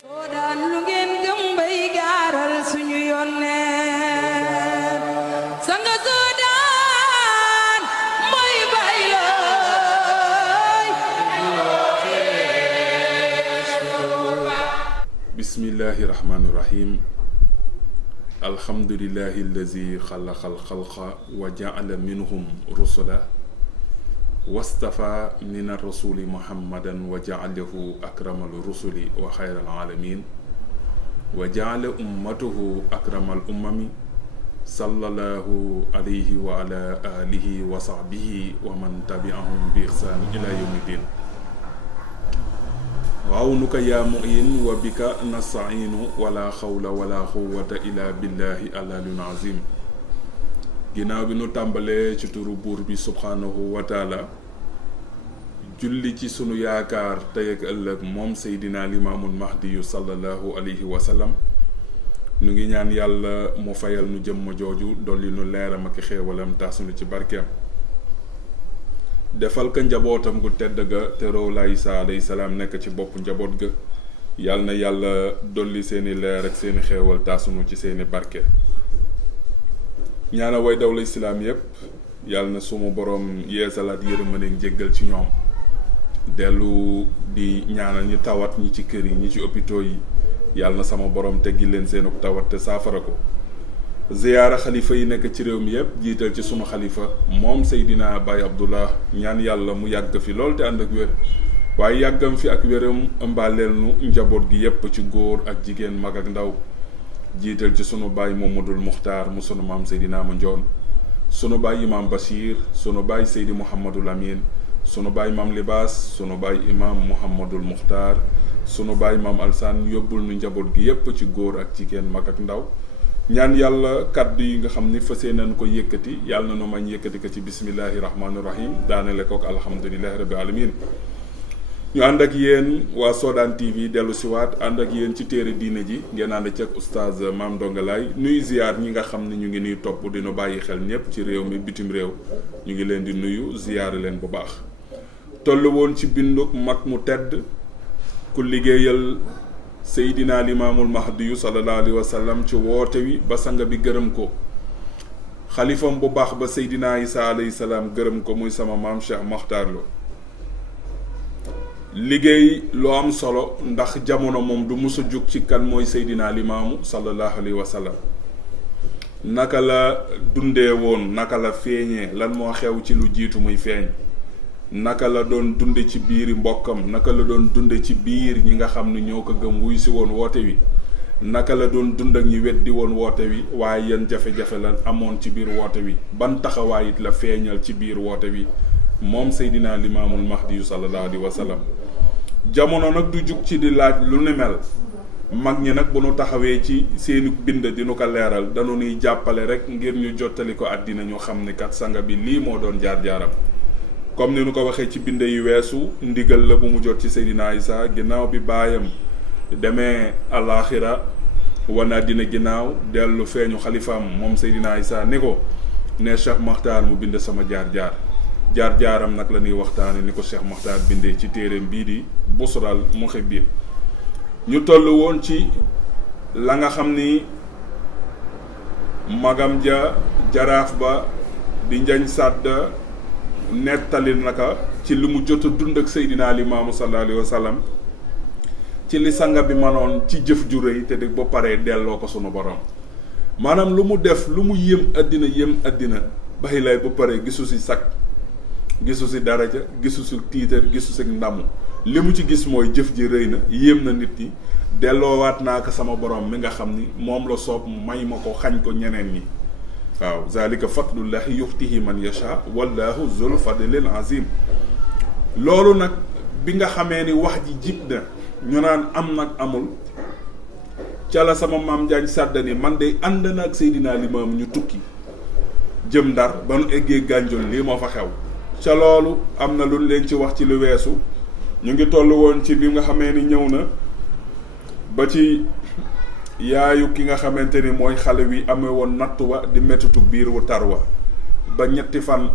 soo daan lu ngeen gëm bay gaaral suñu yónneen sanga soo daan mooy bay looy. bismillahi rahmaani rahim. alhamdulillahi allazi xalaqal xalqa wa jaala minhum rusula wastafa min arrasuli muhammadan wa jaalahu akramal rusuli wa xayral alamin wa jaala ummatuhu akramal ummami sallallahu alayhi wa ala alihi wa sahbihi wa man tabiahum bi ihsaan ila yawmi din. waaw nu ko yaa muin wa bika nastainu wala xawla wala quwwata illa billahi alalul azim. ginnaaw bi nu tàmbalee ci turu buur bi subhanahu wa taala julli ci sunu yaakaar tey ak ëllëg moom seydina limaamul mahdiyu sallallahu alayhi wa sallam nu ngi ñaan yàlla mu fayal nu jëmm jooju dolli nu leeram ak xéewalam taasunu ci barkeem, defal ko njabootam gu tedd ga te row la Isa alayhi salaam nekk ci bopp njaboot ga. yàlla na yàlla dolli seeni leer ak seeni xéewal taasunu ci seeni barke. ñaana way daw la islaam yépp yàlla na suma boroom yeesalaat yërmande njéggal ci ñoom, dellu di ñaanal ñi tawat ñi ci kër yi ñi ci hôpitaux yi yàlla na sama boroom teggi leen seenu tawat te saafara ko. ziyaara xalifa yi nekk ci réew mi yépp jiital ci sunu xalifa moom Seydina Baye Abdullah, ñaan yàlla mu yàgg fi lool te ànd ak wér, waaye yàggam fi ak wéram ëmbaaleel nu njaboot gi yépp ci góor ak jigéen mag ak ndaw, jiital ci sunu baay Mamadul Muxtaar mu sunu maam Seydina Mandione, sunu baay imaam Bachir, sunu baay Seydi Mouhamadul Amin, sunu baay maam Libaas, sunu baay imaam Mouhamadul Muxtaar, sunu baay maam Alsaan, yóbbul nu njaboot gi yépp ci góor ak jigéen mag ak ndaw. ñaan yàlla kàddu yi nga xam ni fas yéeneen ko yëkkati yàlla na nu mañ yëkkati ko ci bismillahi rahmaani rahim daanele kook alhamdulillahi rabbi alamin. ñu ànd ak yéen waa Soodaan TV dellu siwaat ànd ak yéen ci téere diine ji, ngeen ànd ci ak oustaz Mame Ndonga Laye. nuy ziyaar ñi nga xam ne ñu ngi nuy topp dinu bàyyi xel ñépp ci réew mi bitim réew, ñu ngi leen di nuyu ziyaar leen bu baax. toll woon ci binduk mag mu tedd ku liggéeyal seydina limaamul mahdiyu sallallahu alayhi wa sallam ci woote wi ba sanga bi gërëm ko, xalifam bu baax ba seydina isa alayhi salaam gërëm ko, muy sama maam Cheikh Makhtar Lo. liggéey lu am solo ndax jamono moom du musa jug ci kan mooy seydina limaamu sallallahu alayhi wa sallam, naka la dundee woon, naka la feeñee, lan moo xew ci lu jiitu muy feeñ, naka la doon dunde ci biiri mbokkam, naka la doon dunde ci biir ñi nga xam ne ñoo ko gëm wuy si woon woote wi, naka la doon dund ak ñi weddi woon woote wi, waaye yan jafe-jafe la amoon ci biir woote wi, ban taxawaay it la feeñal ci biir woote wi moom seydina limaamul mahdiyu sallallahu alayhi wa sallam. jamono nag du jug ci di laaj lu ni mel, mag ñi nag bu nu taxawee ci seeni bind dinu ko leeral dañu nuy jàppale rek ngir ñu jottali ko àddina ñu xam ni kat sanga bi lii moo doon jaar-jaaram. comme ni nu ko waxee ci bind yu weesu, ndigal la bu mu jot ci Seydina Isa ginnaaw bi baayam demee alaaxira wana dina ginnaaw dellu feeñu xalifaam moom Seydina Isa ni ko ne Cheikh Makhtar mu bind sama jaar-jaaram nag la ñuy waxtaane ni ko Cheikh Makhtar bindee ci téereem bii di Busral Muhibbin. ñu toll woon ci la nga xam ni magam ja jaraaf ba di njañ sàdd nettali naka ci li mu jot a dund ak seydina limaamu sallallahu alayhi wa sallam, ci li sanga bi manoon ci jëf ju rëy te di ba paree delloo ko sunu borom. maanaam lu mu def lu mu yëm àddina baxi lay ba pare gisu si sag, gisu si daraja, gisu si tiitar, gisu si ndamu. li mu ci gis mooy jëf ji rëy na, yéem na nit ñi, delloowaat naa ko sama borom mi nga xam ni moom la soob may ma ko xañ ko ñeneen ñi. waaw zalika fadlullahi yuxtihi man yasha wallahu zul fadlil azim. loolu nag bi nga xamee ni wax ji jib na ñu naan am nag amul, ca la sama maam Njaañ sàddani man de ànd na ak Seydina Limaam ñu tukki jëm Ndar ba nu eggee Gànjool lii moo fa xew. ca loolu am na lu leen ci wax ci lu weesu, ñu ngi toll woon ci bi nga xamee ni ñëw na ba ci yaayu ki nga xamante ni mooy xale wi amee woon nattu wa di mettitu biir wu tar wa ba ñetti fan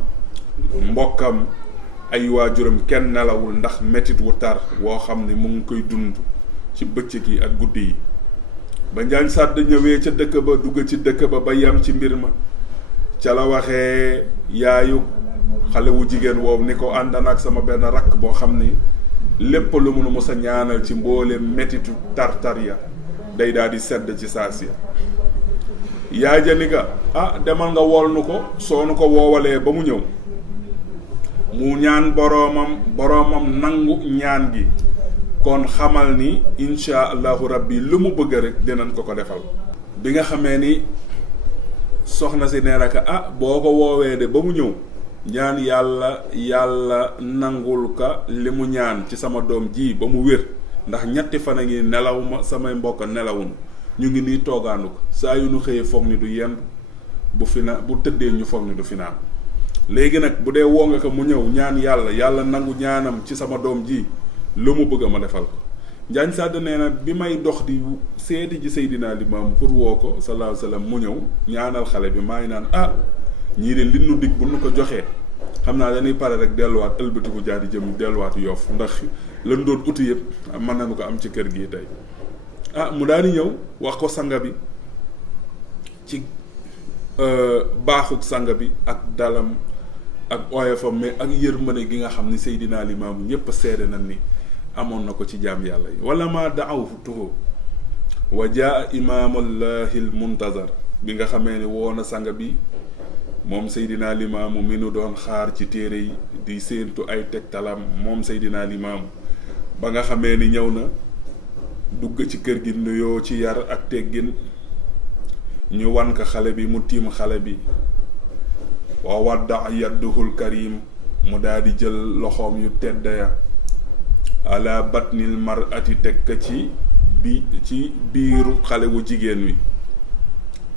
mbokkam ay waajuram kenn nelawul ndax mettit wu tar woo xam ne mu ngi koy dund ci bëccëg yi ak guddi yi. ba Njaañ Sàdd ñëwee ca dëkk ba dugg ci dëkk ba yam ci mbir ma ca la waxee yaayu xale wu jigéen woowu ni ko ànd na ak sama benn rakk boo xam ni lépp lu mu mës a ñaanal ci mboolem mettitu tartar ya day daal di sedd ci saa si yaay ja ni nga demal nga wool nu ko soo nu ko woowalee ba mu ñëw mu ñaan boroomam nangu ñaan gi kon xamal ni insha allahu rabbi lu mu bëgg rek dinañ ko defal. bi nga xamee ni soxna si nee naka boo ko woowee de ba mu ñëw ñaan yàlla nangul ka li mu ñaan ci sama doom ji ba mu wér ndax ñetti fan a ngi nelaw ma samay mbokk nelawuñu ñu ngi nii toogaanu ko saa yu nu xëyee foog ni du yenn bu tëddee ñu foog ni du finaan léegi nag bu dee woo nga ko mu ñëw ñaan yàlla nangu ñaanam ci sama doom ji lu mu bëgg ma defal ko. Njaañ Sàdd nee na bi may dox di seeti ji Seydina Limaamu pour woo ko sallallahu alayhi wa sallam mu ñëw ñaanal xale bi maa ngi naan ñii de li nu dig bu nu ko joxee xam naa dañuy pare rek delluwaat ëlbatiku jaari jëm delluwaat Yoff ndax lan doon uti yëpp mën nañu ko am ci kër gi tey. mu daal di ñëw wax ko sanga bi ci baaxuk sanga bi ak dalam ak oyofam mais ak yërmande gi nga xam ni Seydina Limaamu ñëpp seede nañ ni amoon na ko ci jaam yàlla yi. wala ma daawtuhu wa jaa imaamullahi al muntazar bi nga xamee ni woo na sanga bi moom Seydina Limaamu mi nu doon xaar ci téere yi di séentu ay tegtalam moom Seydina Limaamu ba nga xamee ni ñëw na dugg ci kër gi nuyoo ci yar ak teggin ñu wan ko xale bi mu tiim xale bi wa wadda yadduhul karim mu daal di jël loxoom yu tedd ya ala batnil mar'ati teg ka ci biiru xale wu jigéen wi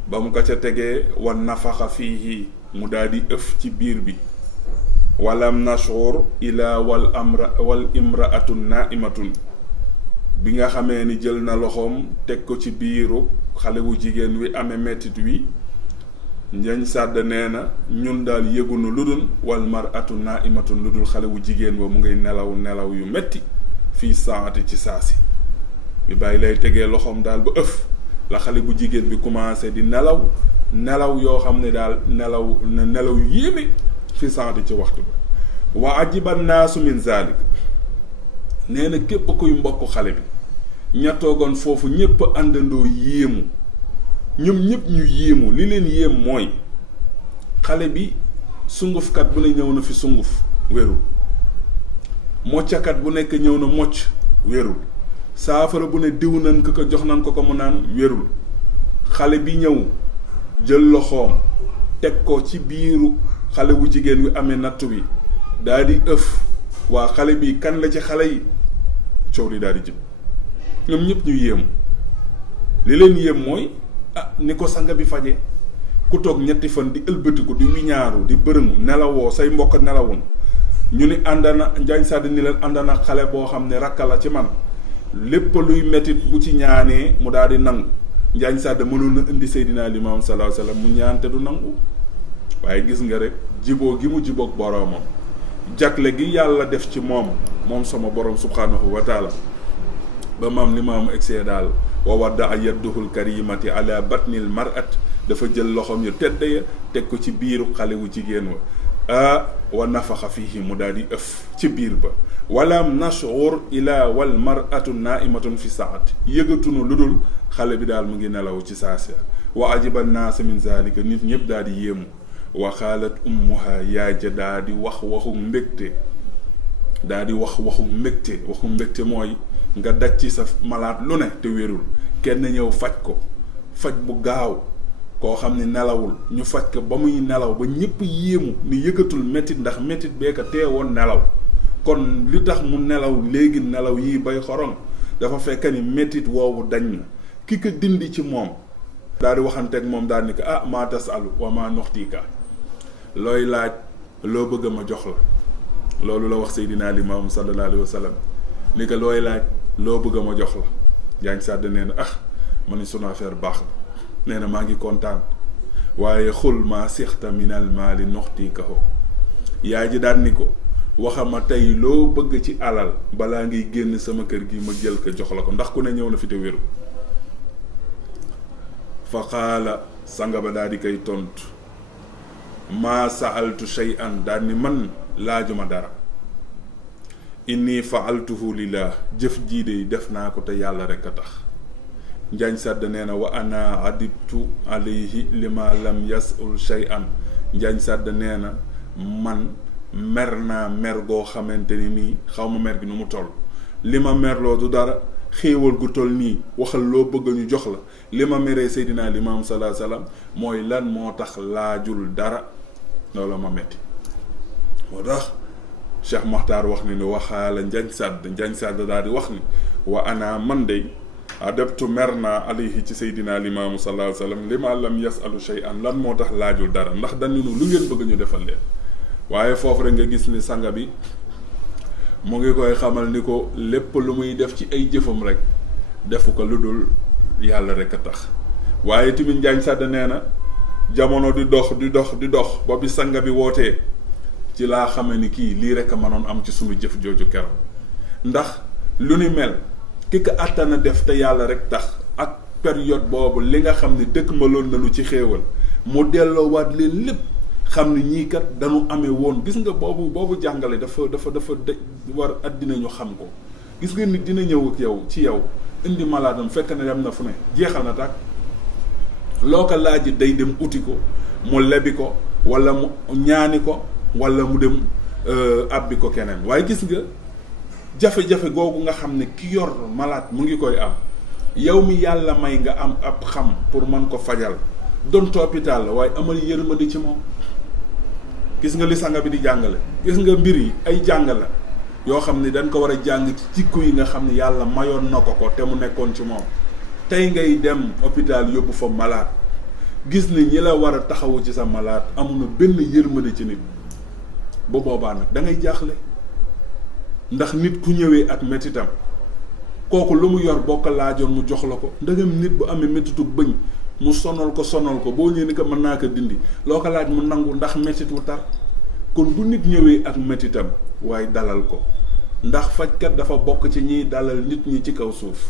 ba mu ko ca tegee wa nafaxa fiihi mu daal di ëf ci biir bi walam nashur ila wal imraatu naimatun bi nga xamee ni jël na loxoom teg ko ci biiru xale wu jigéen wi amee mettit wi Njaañ Sàdd nee na ñun daal yëgunu lu dul wal mar'atu naimatun lu dul xale wu jigéen ba mu ngay nelaw yu metti fii saati ci saasi bi bàyyi lay tegee loxoom daal ba ëf la xale bu jigéen bi commencé di nelaw yoo xam ne daal nelaw yu yéeme fii saati ci waxtu ba wa ajiban naasu min zalik nee na képp kuy mbokk xale bi ña toogoon foofu ñépp àndandoo yéemu ñoom ñépp ñu yéemu li leen yéem mooy xale bi sungufkat bu ne ñëw na fi sunguf wérul moccakat bu nekk ñëw na mocc wérul saafara bu ne diw nañ ko jox nañ ko mu naan wérul xale bi ñëw jël loxoom teg ko ci biiru xale bu jigéen wi amee nattu bi daal di ëf waa xale bi kan la ci xale yi coow li daal di jëm ñoom ñëpp ñu yéemu li leen yéem mooy ni ko sanga bi faje ku toog ñetti fan di ëlbatiku di wiñaaru di bërëngu nelawoo say mbokk nelawun ñu ni àndana Njaañ Sàdd ni leen àndana xale boo xam ne rakka la ci man lépp luy metit bu ci ñaanee mu daal di nangu Njaañ Sàdd mënoon na indi Seydina Limaamu sallallahu alayhi wa sallam mu ñaan te du nangu waaye gis nga rek jiboo gi mu jiboog boroomam jagle gi yàlla def ci moom sama borom subhanahu wa taala ba maam Limaamu egsee daal wa wadda yadduhul karimati ala batnil mar'at dafa jël loxoom yu tedd ya teg ko ci biiru xale wu jigéen wa nafaxa fihi mu daal di ëf ci biir ba walam nashur ila wal mar'atu naimatun fi saat yëgatunu lu dul xale bi daal mu ngi nelaw ci saasa wa ajiba naasa min zalika nit ñëpp daal di yéemu wa xaalat ummuha yaay ja daal di wax waxu mbégte mooy nga daj ci sa malaat lu ne te wérul kenn ñëw faj ko faj bu gaaw koo xam ne nelawul ñu faj ko ba muy nelaw ba ñëpp yéemu ni yëgatul métit ndax métit bee ko teewoon nelaw kon li tax mu nelaw léegi nelaw yii bay xorom dafa fekk ni métit woowu dañ na ki ko dindi ci moom daal di waxanteeg moom daal ni ko maa tasalu wa maa noxtiika looy laaj loo bëgg ma jox la loolu la wax Seydina Limaamu sallallahu alayhi wa sallam ni ko looy laaj loo bëgg ma jox la Njaañ Sàdd nee na ma ni sunu affaire baax na nee na maa ngi kontaan waaye xul maa sixta minal maali noxtiikaho yaay ji daan ni ko waxama tey loo bëgg ci alal balaa ngay génn sama kër gi ma jël ko jox la ko ndax ku ne ñëw na fi te wéru fa qaala sanga ba daal di koy tontu maa saaltu shay'an daal ni man laajuma dara inni faaltuhu lillah jëf jii de def naa ko te yàlla rek a tax Njaañ Sàdd nee na wa ana adibtu alayhi lima lam yasul shay'an Njaañ Sàdd nee na man mer naa mer goo xamante ni nii xaw ma mer gi nu mu toll li ma merloo du dara xéewal gu toll nii waxal loo bëgg ñu jox la li ma meree Seydina Limaam salaa salaam mooy lan moo tax laajul dara loolu ma metti moo tax Cheikh Makhtar wax ni waxaala Njaañ Sàdd daal di wax ni wa ana man de adabtu mer naa alayhi ci Seydina Limaamu salaa salaam li ma lam yasalu shay'an lan moo tax laajul dara ndax dañu lu ngeen bëgg ñu defal leen waaye foofu rek nga gis ni sanga bi mu ngi koy xamal ni ko lépp lu muy def ci ay jëfam rek defu ko lu dul yàlla rek a tax waaye tamit Njaañ Sàdd nee na jamono di dox ba bi sanga bi wootee ci laa xame ni kii lii rek a mënoon am ci sunu jëf jooju keroog ndax lu ni mel ki ko àttana def te yàlla rek tax ak période boobu li nga xam ni dëkk maloon na lu ci xéewal mu delloowaat leen lépp xam ni ñii kat dañu amee woon gis nga boobu jàngale dafa war àddina ñu xam ko gis nga nit dina ñëw ak yow ci yow indi malaadam fekk ne dem na fu ne jeexal na tàkk loo ko laaj day dem uti ko mu lebi ko wala mu ñaani ko wala mu dem abbi ko keneen waaye gis nga jafe-jafe googu nga xam ne ki yor malaat mu ngi koy am yow mi yàlla may nga am ab xam pour mën ko fajal donte hôpital la waaye amal yërmande ci moom gis nga li sanga bi di jàngale gis nga mbir yi ay jàng la yoo xam ne dañ ko war a jàng ci jikko yi nga xam ne yàlla mayoon na ko te mu nekkoon ci moom tey ngay dem hôpital yóbbu fa malade gis ne ñi la war a taxawu ci sa malade amuñu benn yërmande ci nit bu boobaa nag da ngay jaaxle ndax nit ku ñëwee ak mettitam kooku lu mu yor boo ko laajoon mu jox la ko ndegam nit bu amee mettitu bëñ mu sonal ko boo ñëwee ni ko mën naa ko dindi loo ko laaj mu nangu ndax mettit wu tar kon bu nit ñëwee ak mettitam waaye dalal ko ndax fajkat dafa bokk ci ñiy dalal nit ñi ci kaw suuf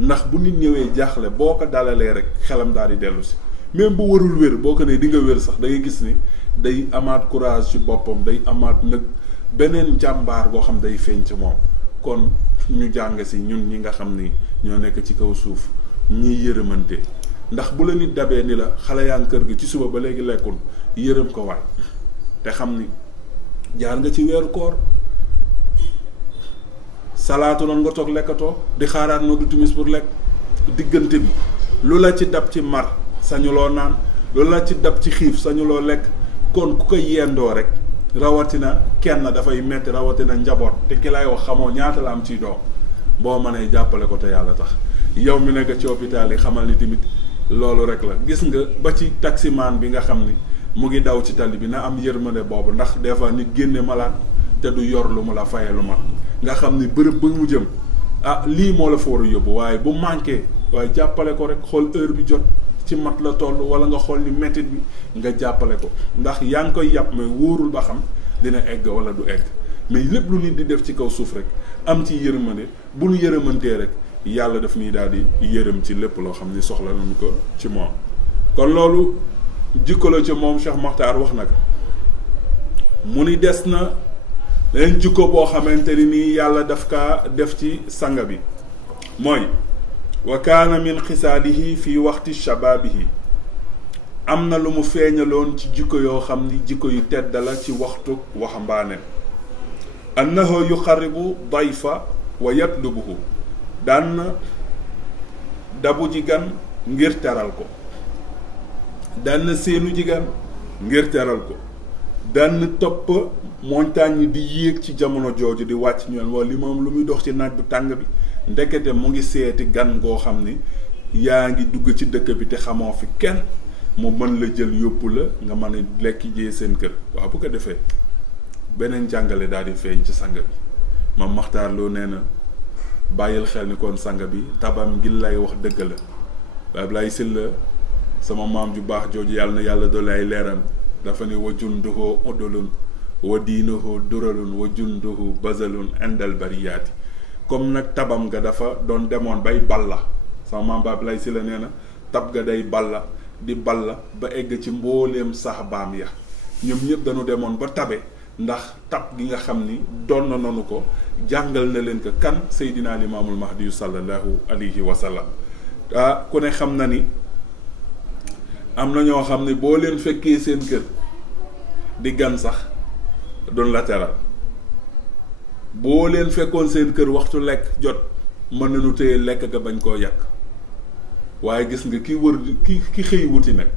ndax bu nit ñëwee jaaxle boo ko dalalee rek xelam daal di dellu si même bu warul wér boo ko nee di nga wér sax da ngay gis ni day amaat courage ci boppam day amaat nag beneen jàmbaar goo xam day feeñ ci moom kon ñu jàng si ñun ñi nga xam ni ñoo nekk ci kaw suuf ñiy yërëmante ndax bu la nit dabee ni la xale yaa ngi kër gi ci suba ba léegi lekkul yërëm ko waay te xam ni jaar nga ci weeru koor salaatu noonu nga toog lekkatoo di xaaraat noo du timis pour lekk diggante bi lu la ci dab ci mar sañuloo naan lu la ci dab ci xiif sañuloo lekk kon ku ko yendoo rek rawatina kenn dafay metti rawatina njaboot te ki lay wax xamoo ñaata la am ciy doom boo mënee jàppale ko te yàlla tax yow mi nekk ci hôpital yi xamal ni tamit loolu rek la gis nga ba ci taximaan bi nga xam ni mu ngi daw ci tali bi na am yërmande boobu ndax des fois nit génne malade te du yor lu mu la fayee lu mat nga xam ni bërëb ba mu jëm lii moo la fa war a yóbbu waaye bu manqué waaye jàppale ko rek xool heure bi jot ci mat la toll wala nga xool ni métit bi nga jàppale ko ndax yaa ngi koy yàpp mais wóorul ba xam dina egg wala du egg mais lépp lu nit di def ci kaw suuf rek am ci yërmande bu nu yërëmantee rek yàlla daf ñuy daal di yërëm ci lépp loo xam ni soxla nañu ko ci moom kon loolu jikko la ci moom Cheikh Makhtar wax na ko mu ni des na leen jikko boo xamante ni nii yàlla daf kaa def ci sanga bi mooy wa kaana min xisaalihi fi waxti shababihi am na lu mu feeñaloon ci jikko yoo xam ni jikko yu tedd la ci waxtu waxambaane annahu yuqarribu dayfa wa yatlubuhu daan na dabu ji gan ngir teral ko daan na seenu ji gan ngir teral ko daan na topp montagne yi di yéeg ci jamono jooju di wàcc ñoon wala li moom lu muy dox ci naaj bu tàng bi ndekete mu ngi seeti gan goo xam ni yaa ngi dugg ci dëkk bi te xamoo fi kenn mu mën la jël yóbbu la nga mën a lekk jee seen kër waaw bu ko defee beneen jàngale daal di feeñ ci sang bi Mame Makhtar Lo nee na bàyyil xel ni kon sang bi tabam gi lay wax dëgg la waaye Ablaye Sylla sama maam ju baax jooju yàlla na yàlla doole ay leeram dafa ne wa junduhu udulun wa diinuhu duralun wa junduhu bazalun indal bariyaati. comme nag tabam ga dafa doon demoon bay balla sama maam baab lay si la nee na tab ga day balla di balla ba egg ci mbooleem saxabaam ya ñoom ñëpp dañu demoon ba tabe ndax tab gi nga xam ni doon na nonu ko jàngal na leen ko kan Seydina Limaamul Mahdi sallallahu alayhi wa sallam. ku ne xam na ni am na ñoo xam ne boo leen fekkee seen kër di gan sax doon la teral boo leen fekkoon seen kër waxtu lekk jot mën nañu téye lekk ga bañ koo yàq waaye gis nga ki wër ki xëy wuti nag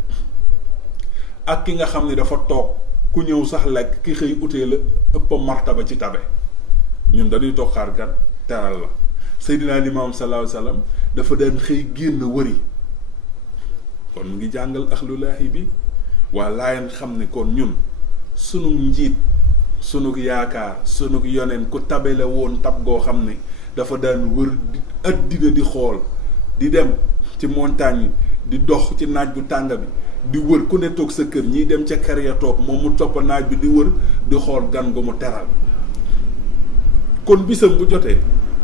ak ki nga xam ne dafa toog ku ñëw sax lekk ki xëy utee la ëpp martaba ci tabe ñun dañuy toog xaar gan teral la. Seydina Limaam sallallahu alayhi wa sallam dafa daan xëy génn wëri kon mu ngi jàngal axlulaahi bi waa laayeen xam ne kon ñun sunu njiit sunu yaakaar sunu yoneen ku tabe la woon tab goo xam ne dafa daan wër addina di xool di dem ci montagne yi di dox ci naaj bu tàng bi di wër ku ne toog sa kër ñiy dem ca kër ya toog moom mu topp naaj bi di wër di xool gan gu mu teral kon bisam bu jotee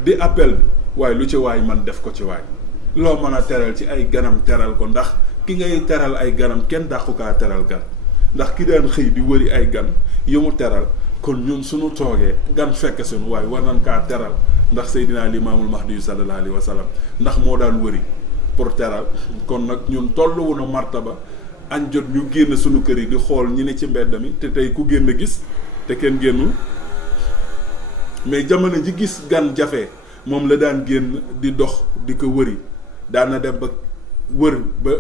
di appel bi waaye lu ci waay man def ko ci waay loo mën a teral ci ay ganam teral ko ndax ki ngay teral ay ganam kenn dàqu kaa teral gan ndax ki daan xëy di wëri ay gan yu mu teral kon ñun suñu toogee gan fekk suñu waaye war nañ kaa teral ndax Seydina Limaamul Mahdi sallallahu alayhi wa sallam ndax moo daan wëri pour teral kon nag ñun tolluwu na martaba añ jot ñu génn suñu kër yi di xool ñi ne ci mbedd mi te tey ku génn gis te kenn génnul mais jamono ji gis gan jafe moom la daan génn di dox di ko wëri daan na dem ba wër ba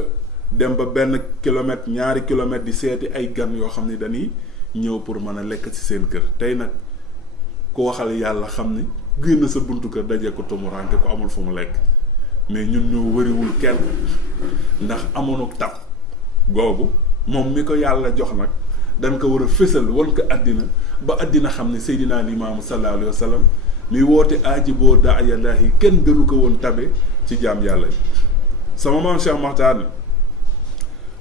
dem ba 1 kilomètre 2 kilomètres di seeti ay gan yoo xam ne dañuy ñëw pour mën a lekk ci seen kër. tey nag ku waxal yàlla xam ni génn sa buntu kër daje ko tumuraanke ko amul fu mu lekk mais ñun ñoo wëriwul kenn ndax amoon tab googu moom mi ko yàlla jox nag dañ ko war a fésal wan ko àddina ba àddina xam ne Seydina Limaamu sallallahu alayhi wa sallam mi woote aaji boo daayallaahi kenn gënu ko woon tabe ci jaam yàlla yi. sama maam Cheikh Maxtaar ni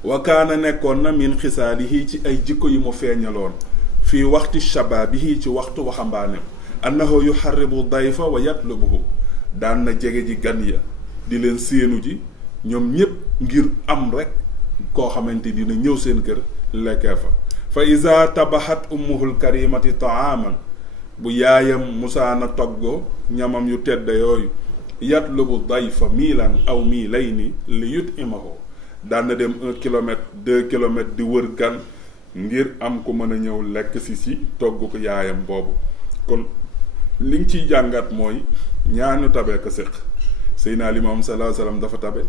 wa kaana nekkoon na min xisaalihi ci ay jikko yi mu feeñaloon fii waxti shabaabihi ci waxtu waxambaaneem annahu yuharribu dayfa wa yatlubuhu daan na jege ji gan ya di leen séenu ji ñoom ñépp ngir am rek koo xamante dina ñëw seen kër lekkee fa iza tabaxat ummuhul karimati taaman bu yaayam musaana toggoo ñamam yu tedd yooyu yatlubu dayfa miilan aw miilayni li yut'imahu daan na dem 1 kilomètre 2 kilomètres di wër gan ngir am ko mën a ñëw lekk si togg ko yaayam boobu. kon li nga ciy jàngat mooy ñaanu tabe ko séq Seydina Limaam sallallahu alayhi wa sallam dafa tabe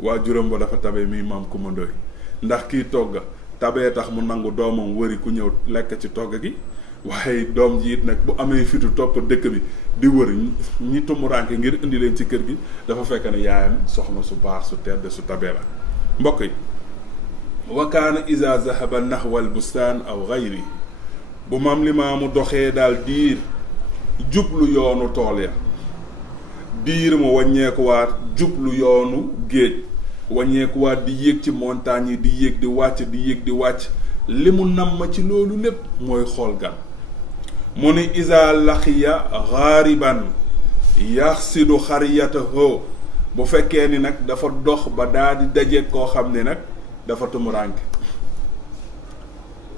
waa juróom ba dafa tabe mi maam Kumba Ndooy ndax kii togga tabee tax mu nangu doomam wëri ku ñëw lekk ci togg gi waaye doom ji it nag bu amee fitu topp dëkk bi di wër ñi tumuraanke ngir indi leen ci kër gi dafa fekk ne yaayam soxna su baax su tedd su tabee la. mbokk yi wa kaana iza zahaba nahwa al bustaan aw gayri bu maam Limaamu doxee daal diir jublu yoonu tool ya diir mu wàññeekuwaat jublu yoonu géej wàññeekuwaat di yéeg ci montagne yi di yéeg di wàcc di yéeg di wàcc li mu namm ci loolu lépp mooy xool gan mu ni iza laqiya gaariban yaxsidu xariyatahu bu fekkee ni nag dafa dox ba daal di daje koo xam ne nag dafa tumuraanke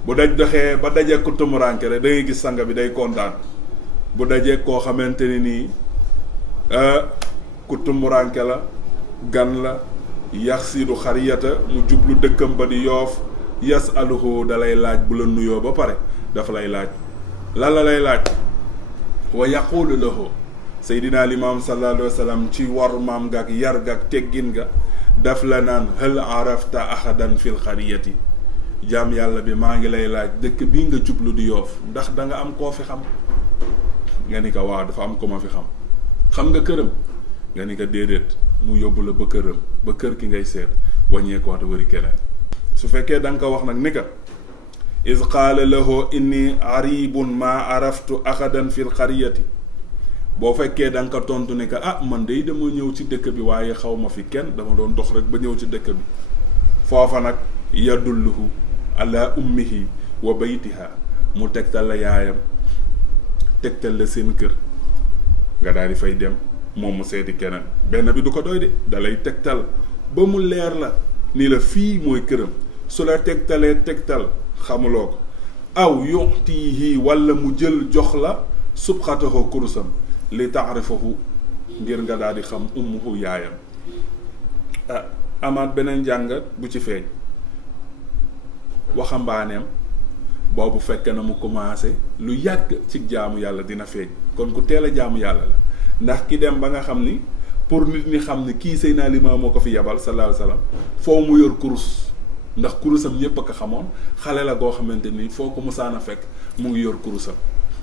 bu daj doxee ba daje ko tumuraanke rek da ngay gis sanga bi day kontaan bu dajee koo xamante ni nii ku tumuraanke la gan la yaxsidu xariyata mu jublu dëkkam ba di Yoof yasaluhu dalay laaj bu la nuyoo ba pare dafa lay laaj lan la lay laaj wa yaqulu lahu Seydina Limaam sallallahu alayhi wa sallam ci war maam ga ak yar ga ak teggin ga daf la naan hal arafta ahadan fil xariyati jaam yàlla bi maa ngi lay laaj dëkk bii nga jublu di Yoof ndax da nga am koo fi xam nga ni ko waaw dafa am ko ma fi xam nga këram nga ni ko déedéet mu yóbbu la ba këram ba kër ki ngay seet wàññeeku waat wëri keneen su fekkee da nga ko wax nag ni ka iz qaala lahu inni aribun ma araftu ahadan fil xariyati boo fekkee da nga ko tontu ni ka man de dama ñëw ci dëkk bi waaye xaw ma fi kenn dama doon dox rek ba ñëw ci dëkk bi foofa nag yadulluhu ala ummihi wa baytiha mu tegtal la yaayam tegtal la seen kër nga daal di fay dem moom mu seeti keneen benn bi du ko doy de dalay tegtal ba mu leer la ni la fii mooy këram su la tegtalee tegtal xamuloo ko aw yuxtihi walla mu jël jox la subxatahu kurusam li taarifahu ngir nga daal di xam ummuhu yaayam amaat beneen jàngat bu ci feeñ waxambaaneem boobu fekk na mu commencé lu yàgg ci jaamu yàlla dina feeñ kon ku teel a jaamu yàlla la ndax ki dem ba nga xam ni pour nit ñi xam ni kii Seydina Limaamu moo ko fi yabal sallallahu alayhi wa sallam foo mu yor kurus ndax kurusam ñépp a ko xamoon xale la goo xamante ni foo ko musaan a fekk mu ngi yor kurusam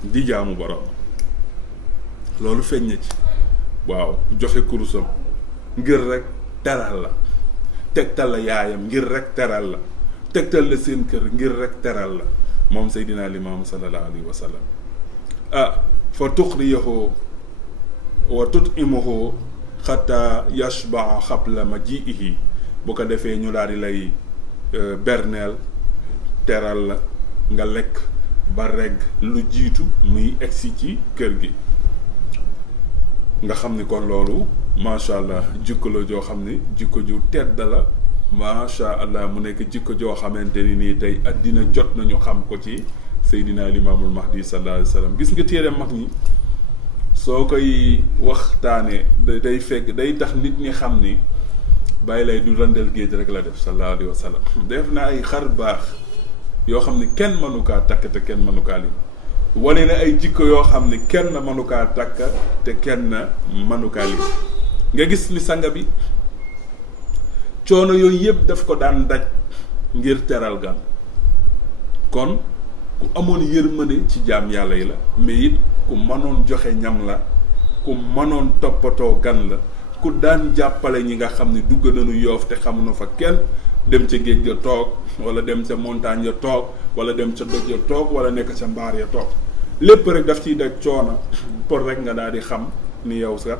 di jaamu borom loolu feeñ na ci waaw joxe kurusam ngir rek teral la tegtal la yaayam ngir rek teral la tegtal la seen kër ngir rek teral la moom Seydina Limaamu sallallahu alayhi wa sallam fa tuxriyahu wa tut'imuhu xataa yashbaa xabla majiihi bu ko defee ñu daal di lay berneel teral la nga lekk ba regg lu jiitu muy egsi ci kër gi nga xam ni kon loolu macha allah jikko la joo xam ni jikko ju tedd la macha allah mu nekk jikko joo xamante ni nii tey addina jot nañu xam ko ci Seydina Limaamul Mahdi sallallahu alayhi wa sallam gis nga téere mag ñi soo koy waxtaanee day fekk day tax nit ñi xam ni bàyyi lay du randal géej rek la def sallallahu alayhi wa sallam def na ay xar baax yoo xam ni kenn mënu kaa takk te kenn mënu kaa lim wane na ay jikko yoo xam ni kenn mënu kaa takk te kenn mënu kaa lim nga gis ni sanga bi coono yooyu yëpp daf ko daan daj ngir teral gan kon ku amoon yërmande ci jaam yàlla yi la mais it ku mënoon joxe ñam la ku mënoon toppatoo gan la ku daan jàppale ñi nga xam ne dugg nañu Yoof te xamuñu fa kenn dem ca géej ga toog wala dem ca montagne ya toog wala dem ca doj ya toog wala nekk ca mbaar ya toog lépp rek daf ciy daj coono pour rek nga daal di xam ni yow sax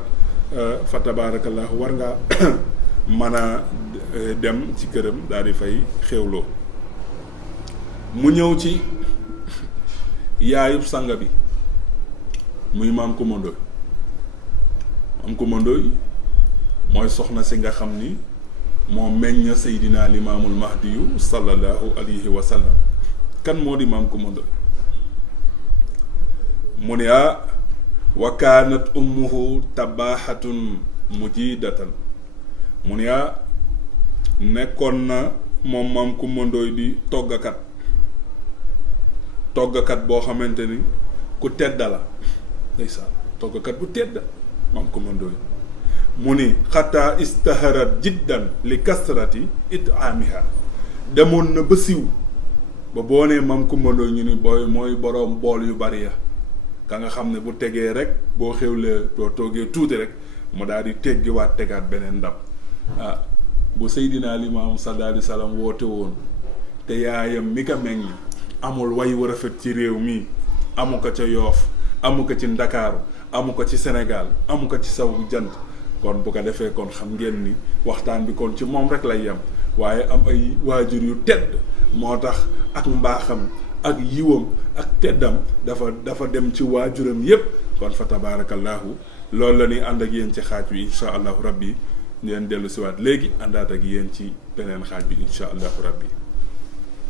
fa tabaarakallah war nga mën a dem ci këram daal di fay xewloo mu ñëw ci yaayub sanga bi muy maam Coumba Ndoye maam Coumba Ndoye mooy soxna si nga xam ni moo meññ Seydina Limaamul Mahdiyu sallallahu alayhi wa sallam kan moo di maam Coumba Ndoye mu ne wa kaanat ummuhu tabaaxatun mujidatan mu ne nekkoon na moom maam Coumba Ndoye di toggkat boo xamante ni ku tedd la ndeysaan toggkat bu tedd maam Coumba Ndoye mu ni xataa istaharat jiddan li kasrati it'amiha demoon na ba siw ba boo nee maam Coumba Ndoye ñu ni booy mooy boroom bool yu bari ya ka nga xam ne bu tegee rek boo xewlee doo toogee tuuti rek mu daal di teggiwaat tegaat beneen ndab bu Seydina Limaamu sallallahu alayhi wa sallam woote woon te yaayam mi ka meññ amul way wu rafet ci réew mi amu ko ca Yoof amu ko ci Ndakaaru amu ko ci Sénégal amu ko ci sawu jant kon bu ko defee kon xam ngeen ni waxtaan bi kon ci moom rek lay yem waaye am ay waajur yu tedd moo tax ak mbaaxam ak yiwam ak teddam dafa dem ci waajuram yépp kon fa tabaarakallaahu loolu la ñuy ànd ak yéen ci xaaj bi insha allahu rabbi ngeen dellu siwaat léegi àndaat ak yéen ci beneen xaaj bi insha allahu rabbi